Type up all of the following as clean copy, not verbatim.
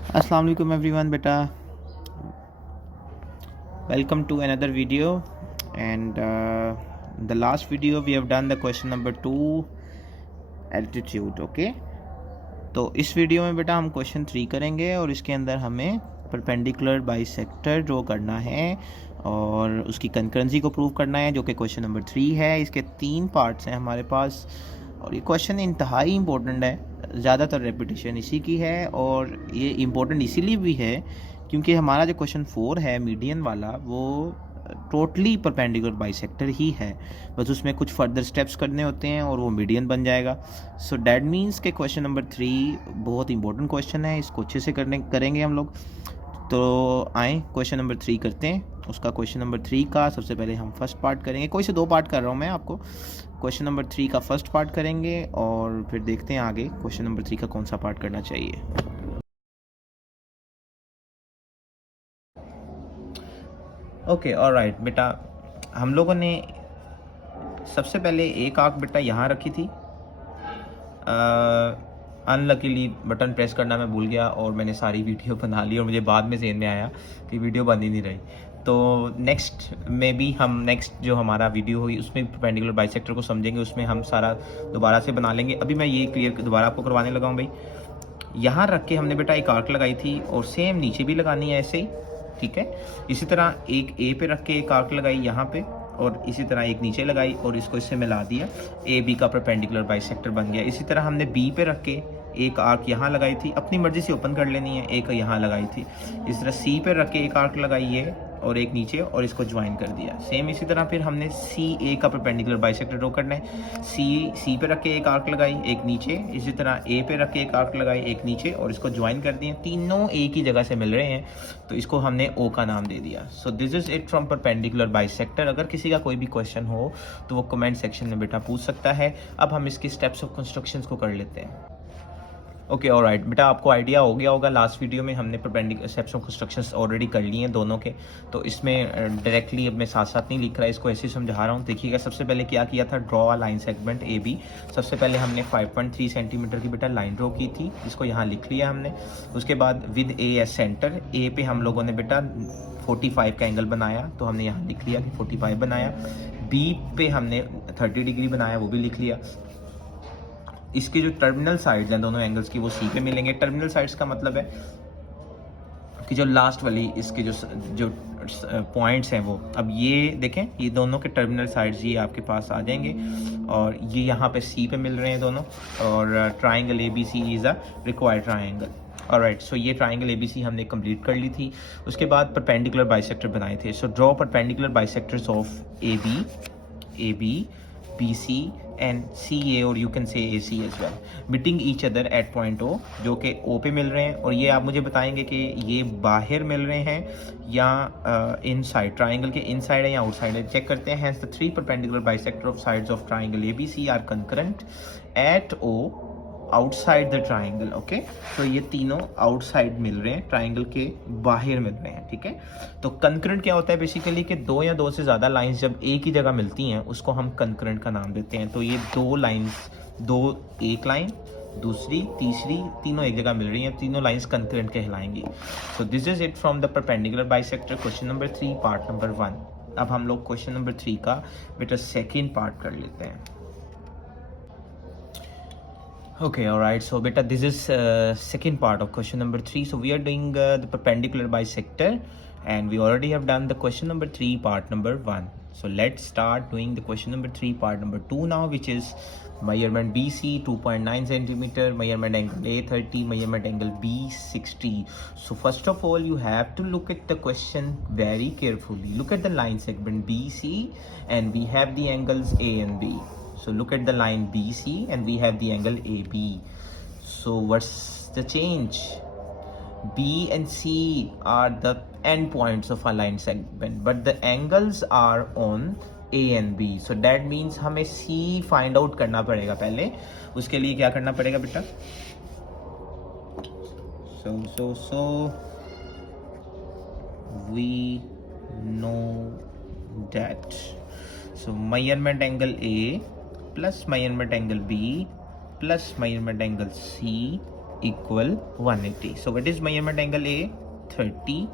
अस्सलाम वालेकुम एवरीवन बेटा, welcome to another video and the last video we have done the question number 2 altitude. Okay तो इस video में बेटा हम क्वेश्चन 3 करेंगे और इसके अंदर हमें परपेंडिकुलर बाइसेक्टर ड्रॉ करना है और उसकी कंकरेंसी को प्रूव करना है, जो कि क्वेश्चन नंबर 3 है। इसके 3 पार्ट्स हैं हमारे पास और ये क्वेश्चन इंतहाई इम्पोर्टेंट है। ज़्यादातर रेपिटेशन इसी की है और ये इम्पोर्टेंट इसीलिए भी है क्योंकि हमारा जो क्वेश्चन 4 है मीडियन वाला, वो टोटली परपेंडिकुलर बाइसेक्टर ही है, बस उसमें कुछ फर्दर स्टेप्स करने होते हैं और वो मीडियन बन जाएगा। सो डैट मीन्स के क्वेश्चन नंबर 3 बहुत इंपॉर्टेंट क्वेश्चन है, इसको अच्छे से करेंगे हम लोग। तो आए क्वेश्चन नंबर 3 करते हैं। उसका क्वेश्चन नंबर 3 का सबसे पहले हम फर्स्ट पार्ट करेंगे, कोई से 2 पार्ट कर रहा हूँ मैं आपको। क्वेश्चन नंबर 3 का फर्स्ट पार्ट करेंगे और फिर देखते हैं आगे क्वेश्चन नंबर 3 का कौन सा पार्ट करना चाहिए। ओके ऑलराइट बेटा, हम लोगों ने सबसे पहले एक आंख बेटा यहाँ रखी थी। अनलकीली बटन प्रेस करना मैं भूल गया और मैंने सारी वीडियो बना ली और मुझे बाद में ज़हन में आया कि वीडियो बन ही नहीं रही। तो नेक्स्ट में भी हम नेक्स्ट जो हमारा वीडियो हुई उसमें परपेंडिकुलर बाइसेक्टर को समझेंगे, उसमें हम सारा दोबारा से बना लेंगे। अभी मैं ये क्लियर दोबारा आपको करवाने लगा हूँ भाई। यहाँ रख के हमने बेटा एक आर्क लगाई थी और सेम नीचे भी लगानी है ऐसे ही, ठीक है। इसी तरह एक ए पे रख के एक आर्क लगाई यहाँ पे और इसी तरह एक नीचे लगाई और इसको इससे मिला दिया, ए बी का परपेंडिकुलर बाइसेक्टर बन गया। इसी तरह हमने बी पे रख के एक आर्क यहाँ लगाई थी, अपनी मर्जी से ओपन कर लेनी है, एक यहाँ लगाई थी। इस तरह सी पे रख के एक आर्क लगाई है और एक नीचे और इसको ज्वाइन कर दिया। सेम इसी तरह फिर हमने सी ए का परपेंडिकुलर बाइसेक्टर ड्रॉ करना है। सी पे रख के एक आर्क लगाई, एक नीचे। इसी तरह ए पे रख के एक आर्क लगाई, एक नीचे और इसको ज्वाइन कर दिए। तीनों एक ही जगह से मिल रहे हैं तो इसको हमने ओ का नाम दे दिया। सो this is it from perpendicular bisector. अगर किसी का कोई भी क्वेश्चन हो तो वो कमेंट सेक्शन में बेटा पूछ सकता है। अब हम इसकी स्टेप्स ऑफ कंस्ट्रक्शन को कर लेते हैं। ओके ऑलराइट बेटा, आपको आइडिया हो गया होगा लास्ट वीडियो में हमने perpendicular steps of constructions already कर लिए हैं दोनों के। तो इसमें डायरेक्टली अब मैं साथ साथ नहीं लिख रहा, इसको ऐसे ही समझा रहा हूँ। देखिएगा सबसे पहले क्या किया था, draw a line segment A B. सबसे पहले हमने 5.3 सेंटीमीटर की बेटा लाइन ड्रॉ की थी, जिसको यहाँ लिख लिया हमने। उसके बाद विद ए एस सेंटर, ए पे हम लोगों ने बेटा 45 का एंगल बनाया, तो हमने यहाँ लिख लिया कि 45 बनाया। बी पे हमने 30 डिग्री बनाया, वो भी लिख लिया। इसके जो टर्मिनल साइड्स हैं दोनों एंगल्स की, वो सी पे मिलेंगे। टर्मिनल साइड्स का मतलब है कि जो लास्ट वाली इसके जो पॉइंट्स हैं वो, अब ये देखें, ये दोनों के टर्मिनल साइड्स ये आपके पास आ जाएंगे और ये यहाँ पे सी पे मिल रहे हैं दोनों। और triangle A B C is a required triangle. Alright, so ये ट्राइंगल एबीसी हमने कंप्लीट कर ली थी। उसके बाद परपेंडिकुलर बाइसेक्टर बनाए थे। So draw perpendicular bisectors of A B B C and C A, और you can say A C as well, meeting each other at point O, जो कि ओ पे मिल रहे हैं। और ये आप मुझे बताएंगे कि ये बाहर मिल रहे हैं या इनसाइड, ट्राइंगल के इनसाइड है या आउटसाइड है, चेक करते हैं। Hence the 3 perpendicular bisector of sides of triangle A B C are concurrent at O outside the triangle. Okay, तो ये तीनों आउटसाइड मिल रहे हैं, ट्राइंगल के बाहर मिल रहे हैं, ठीक है। तो कंकरेंट क्या होता है बेसिकली कि 2 या 2 से ज़्यादा लाइंस जब एक ही जगह मिलती हैं उसको हम कंकरेंट का नाम देते हैं। तो ये 2 लाइंस, 2 एक लाइन, दूसरी, तीसरी, तीनों एक जगह मिल रही हैं, तीनों लाइंस कंकरेंट कहलाएंगी। So this is it from the perpendicular bisector question number 3 part number 1। अब हम लोग क्वेश्चन नंबर 3 का बेटा सेकेंड पार्ट कर लेते हैं। Okay, all right. So, beta, this is second part of question number 3. So, we are doing the perpendicular bisector, and we already have done the question number 3, part number 1. So, let's start doing the question number 3, part number 2 now, which is measurement BC 2.9 centimeter, measurement angle A 30, measurement angle B 60. So, first of all, you have to look at the question very carefully. Look at the line segment BC, and we have the angles A and B. So look at the line BC and we have the angle AB. So what's the change? B and C are the end points of a line segment, but the angles are on A and B. So that means हमें C find out करना पड़ेगा पहले। उसके लिए क्या करना पड़ेगा बेटा? So we know that. So measurement angle A plus measurement angle B plus measurement angle C equal 180. So what is measurement angle A? 30.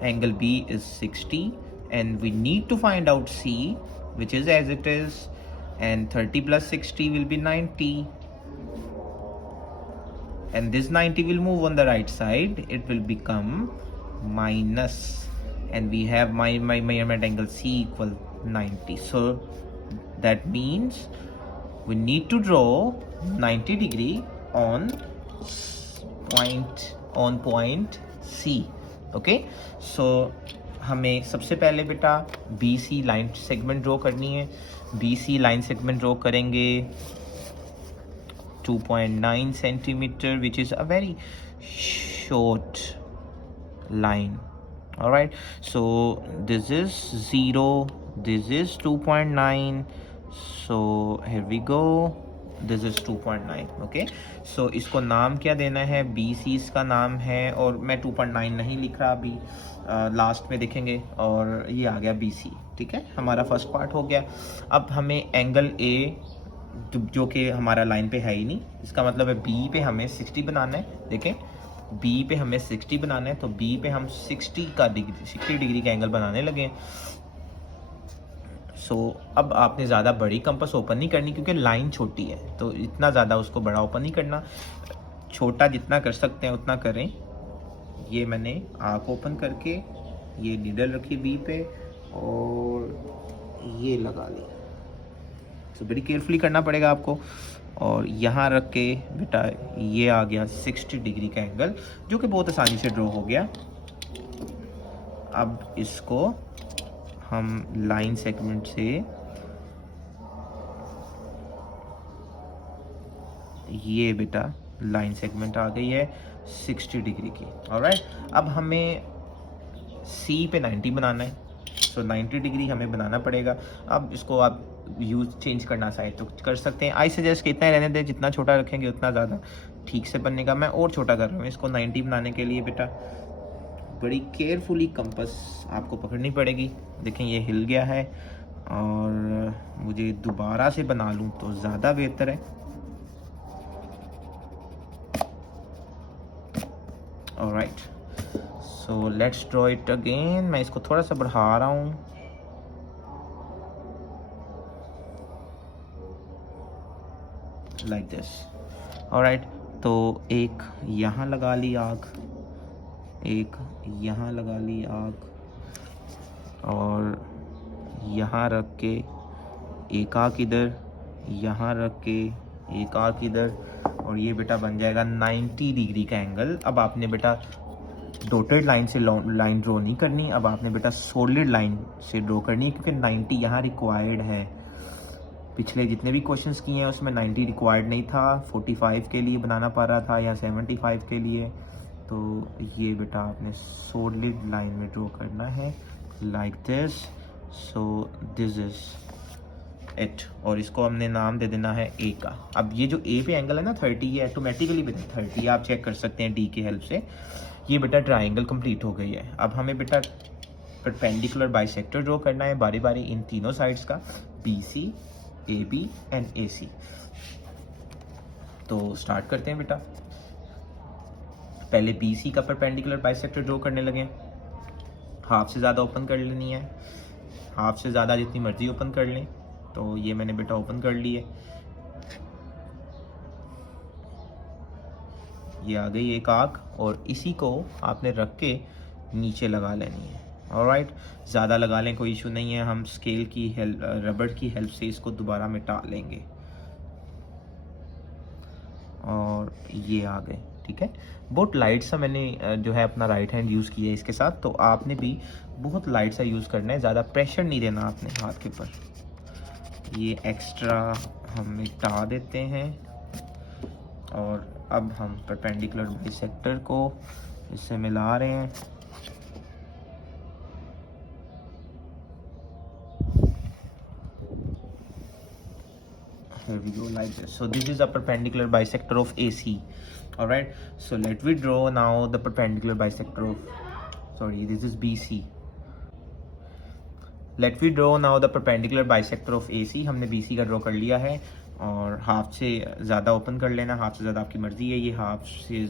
Angle B is 60. And we need to find out C, which is as it is. And 30 plus 60 will be 90. And this 90 will move on the right side. It will become minus. And we have my measurement angle C equal 90. So that means we need to draw 90 degree on point C. Okay, so हमें सबसे पहले बेटा BC line segment draw करनी है. BC line segment draw करेंगे 2.9 centimeter, which is a very short line. All right, so this is 0, this is 2.9, so here we go, this is 2.9. okay, so इसको नाम क्या देना है? BC इसका नाम है, और मैं 2.9 नहीं लिख रहा अभी, लास्ट में देखेंगे. और ये आ गया BC. ठीक है, हमारा फर्स्ट पार्ट हो गया. अब हमें एंगल A जो कि हमारा लाइन पे है ही नहीं, इसका मतलब है B पे हमें 60 बनाना है. देखें, B पे हमें 60 बनाना है, तो B पे हम 60 डिग्री का एंगल बनाने लगे. सो अब आपने ज़्यादा बड़ी कंपास ओपन नहीं करनी, क्योंकि लाइन छोटी है, तो इतना ज़्यादा उसको बड़ा ओपन नहीं करना. छोटा जितना कर सकते हैं उतना करें. ये मैंने आँख ओपन करके ये नीडल रखी B पे और ये लगा ली. तो बड़ी केयरफुली करना पड़ेगा आपको. और यहाँ रख के बेटा ये आ गया 60 डिग्री का एंगल, जो कि बहुत आसानी से ड्रॉ हो गया. अब इसको हम लाइन सेगमेंट से ये बेटा लाइन सेगमेंट आ गई है 60 डिग्री की. ऑलराइट, अब हमें C पे 90 बनाना है, तो 90 डिग्री हमें बनाना पड़ेगा. अब इसको आप यूज चेंज करना चाहे तो कर सकते हैं. आई सजेस्ट कि इतना ही रहने दें, जितना छोटा रखेंगे उतना ज़्यादा ठीक से बनने का. मैं और छोटा कर रहा हूँ इसको 90 बनाने के लिए. बेटा बड़ी केयरफुली कंपास आपको पकड़नी पड़ेगी. देखें ये हिल गया है, और मुझे दोबारा से बना लूँ तो ज़्यादा बेहतर है. Alright, so let's draw it again. मैं इसको थोड़ा सा बढ़ा रहा हूँ. Like this. ऑलराइट, तो एक यहाँ लगा ली आग, एक यहाँ लगा ली आग, और यहाँ रख के एक आग इधर, यहाँ रख के एक आग इधर, और ये बेटा बन जाएगा 90 डिग्री का एंगल. अब आपने बेटा डॉटेड लाइन से लाइन ड्रॉ नहीं करनी. अब आपने बेटा सॉलिड लाइन से ड्रॉ करनी है, क्योंकि 90 यहाँ रिक्वायर्ड है. पिछले जितने भी क्वेश्चंस किए हैं उसमें 90 रिक्वायर्ड नहीं था, 45 के लिए बनाना पड़ रहा था या 75 के लिए. तो ये बेटा आपने सॉलिड लाइन में ड्रॉ करना है like this. So this is it, और इसको हमने नाम दे देना है A का. अब ये जो A पे एंगल है ना 30, ये ऑटोमेटिकली बने 30, आप चेक कर सकते हैं D की हेल्प से. ये बेटा ट्राइंगल कंप्लीट हो गई है. अब हमें बेटा परपेंडिकुलर बाइसेक्टर ड्रॉ करना है बारी बारी इन तीनों साइड्स का, BC, AB एंड AC. तो स्टार्ट करते हैं बेटा. पहले BC का परपेंडिकुलर बाइसेक्टर ड्रॉ करने लगे. हाफ से ज़्यादा ओपन कर लेनी है, हाफ से ज़्यादा जितनी मर्जी ओपन कर लें. तो ये मैंने बेटा ओपन कर ली है. ये आ गई एक आग, और इसी को आपने रख के नीचे लगा लेनी है. ऑलराइट, ज़्यादा लगा लें, कोई इशू नहीं है. हम स्केल की हेल्प, रबड़ की हेल्प से इसको दोबारा मिटा लेंगे. और ये आ गए. ठीक है, बहुत लाइट सा मैंने जो है अपना राइट हैंड यूज़ किया है इसके साथ. तो आपने भी बहुत लाइट सा यूज़ करना है, ज़्यादा प्रेशर नहीं देना आपने हाथ के ऊपर. ये एक्स्ट्रा हम मिटा देते हैं, और अब हम परपेंडिकुलर बाइसेक्टर को इससे मिला रहे हैं. Here we go like this. So this is a perpendicular bisector of AC. All right. So let we draw now the perpendicular bisector of. Sorry, this is BC. Let we draw now the perpendicular bisector of AC. हमने BC का draw कर लिया है, और half से ज़्यादा open कर लेना, हाफ से ज़्यादा आपकी मर्ज़ी है, ये हाफ से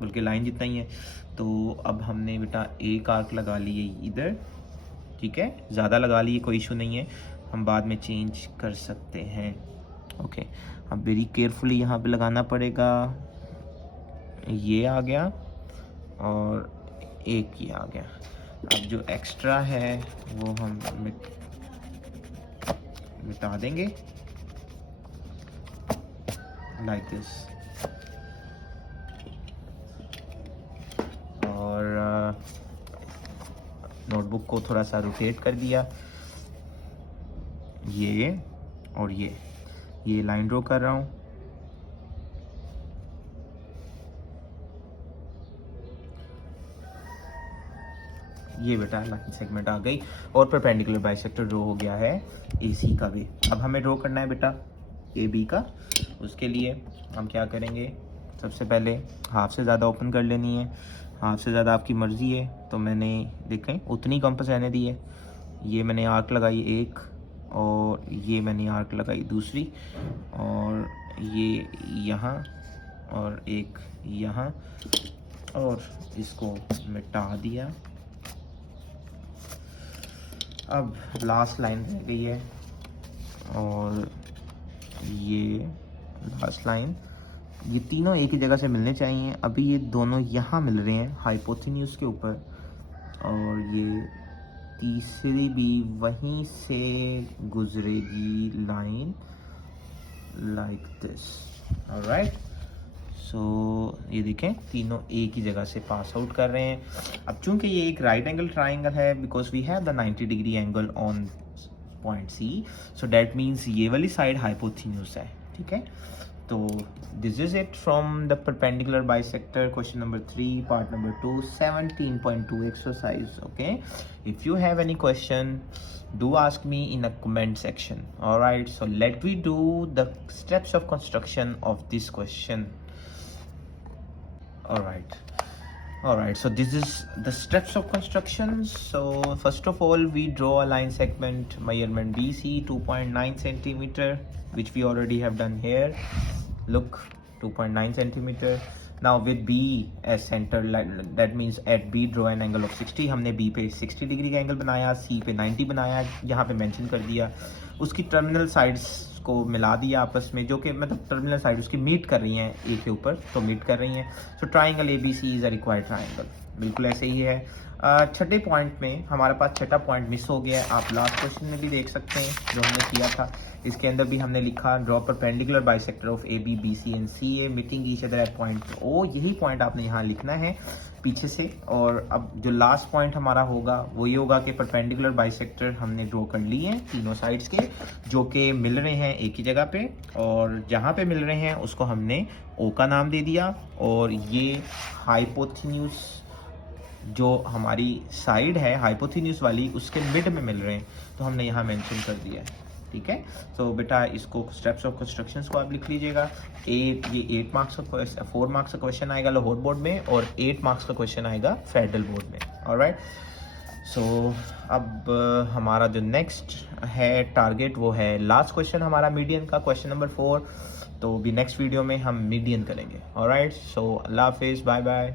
बल्कि लाइन जितना ही है। तो अब हमने बेटा एक आर्क लगा लिए इधर, ठीक है, ज़्यादा लगा लिए कोई इशू नहीं है, हम बाद में चेंज कर सकते हैं। ओके, अब वेरी केयरफुली यहाँ पे लगाना पड़ेगा। ये आ गया और एक ये आ गया। अब जो एक्स्ट्रा है वो हम मिटा देंगे लाइक दिस। और नोटबुक को थोड़ा सा रोटेट कर दिया, ये और ये लाइन ड्रॉ कर रहा हूँ। ये बेटा लाइन सेगमेंट आ गई और परपेंडिकुलर बाइसेक्टर ड्रॉ हो गया है AC का भी। अब हमें ड्रॉ करना है बेटा AB का। उसके लिए हम क्या करेंगे, सबसे पहले हाफ से ज़्यादा ओपन कर लेनी है, हाफ से ज़्यादा आपकी मर्ज़ी है। तो मैंने देखें उतनी कंपास रहने दी है। ये मैंने आर्क लगाई एक, और ये मैंने आर्क लगाई दूसरी, और ये यहाँ और एक यहाँ, और इसको मिटा दिया। अब लास्ट लाइन रह गई है और ये लास्ट लाइन, ये तीनों एक ही जगह से मिलने चाहिए। अभी ये दोनों यहाँ मिल रहे हैं हाइपोथिन्यूस के ऊपर, और ये तीसरी भी वहीं से गुजरेगी line like this. Alright, so ये देखें तीनों एक ही जगह से पास आउट कर रहे हैं। अब चूंकि ये एक राइट एंगल ट्राइंगल है, because we have the 90 degree angle on point C, so that means ये वाली साइड हाइपोथिन्यूस है, ठीक है। तो this is it from the perpendicular bisector question number 3 part number 2 17.2 exercise. Okay, if you have any question do ask me in a comment section. All right, so let we do the steps of construction of this question. All right, so this is the steps of construction. So first of all, we draw a line segment measurement BC 2.9 centimeter, which we already have done here. Look, 2.9 centimeter. Now with B as center, that means at B draw an angle of 60. हमने B पे 60 degree का angle बनाया, C पे 90 बनाया, यहाँ पे mention कर दिया। उसकी टर्मिनल साइड्स को मिला दिया आपस में, जो कि मतलब टर्मिनल साइड उसकी मीट कर रही हैं ए के ऊपर, तो मीट कर रही हैं। So triangle ABC is a required triangle, बिल्कुल ऐसे ही है। छठे पॉइंट में हमारे पास छठा पॉइंट मिस हो गया है, आप लास्ट क्वेश्चन में भी देख सकते हैं जो हमने किया था। इसके अंदर भी हमने लिखा draw perpendicular bisector of AB BC and CA meeting each other at point O। यही पॉइंट आपने यहाँ लिखना है पीछे से। और अब जो लास्ट पॉइंट हमारा होगा वो ये होगा कि परपेंडिकुलर बाइसेक्टर हमने ड्रॉ कर लिए हैं तीनों साइड्स के, जो कि मिल रहे हैं एक ही जगह पे, और जहाँ पे मिल रहे हैं उसको हमने O का नाम दे दिया। और ये हाइपोथिन्यूस जो हमारी साइड है हाइपोथिन्यूस वाली, उसके मिड में मिल रहे हैं, तो हमने यहाँ मेंशन कर दिया है, ठीक है। तो बेटा इसको स्टेप्स ऑफ कंस्ट्रक्शंस को आप लिख लीजिएगा। ये 8 मार्क्स का 4 मार्क्स का क्वेश्चन आएगा लाहौर बोर्ड में, और 8 मार्क्स का क्वेश्चन आएगा फेडरल बोर्ड में। ऑलराइट, सो अब हमारा जो नेक्स्ट है टारगेट वो है लास्ट क्वेश्चन हमारा मीडियन का, क्वेश्चन नंबर 4। तो भी नेक्स्ट वीडियो में हम मीडियन करेंगे। ऑलराइट, सो अल्लाह हाफिज़, बाय बाय।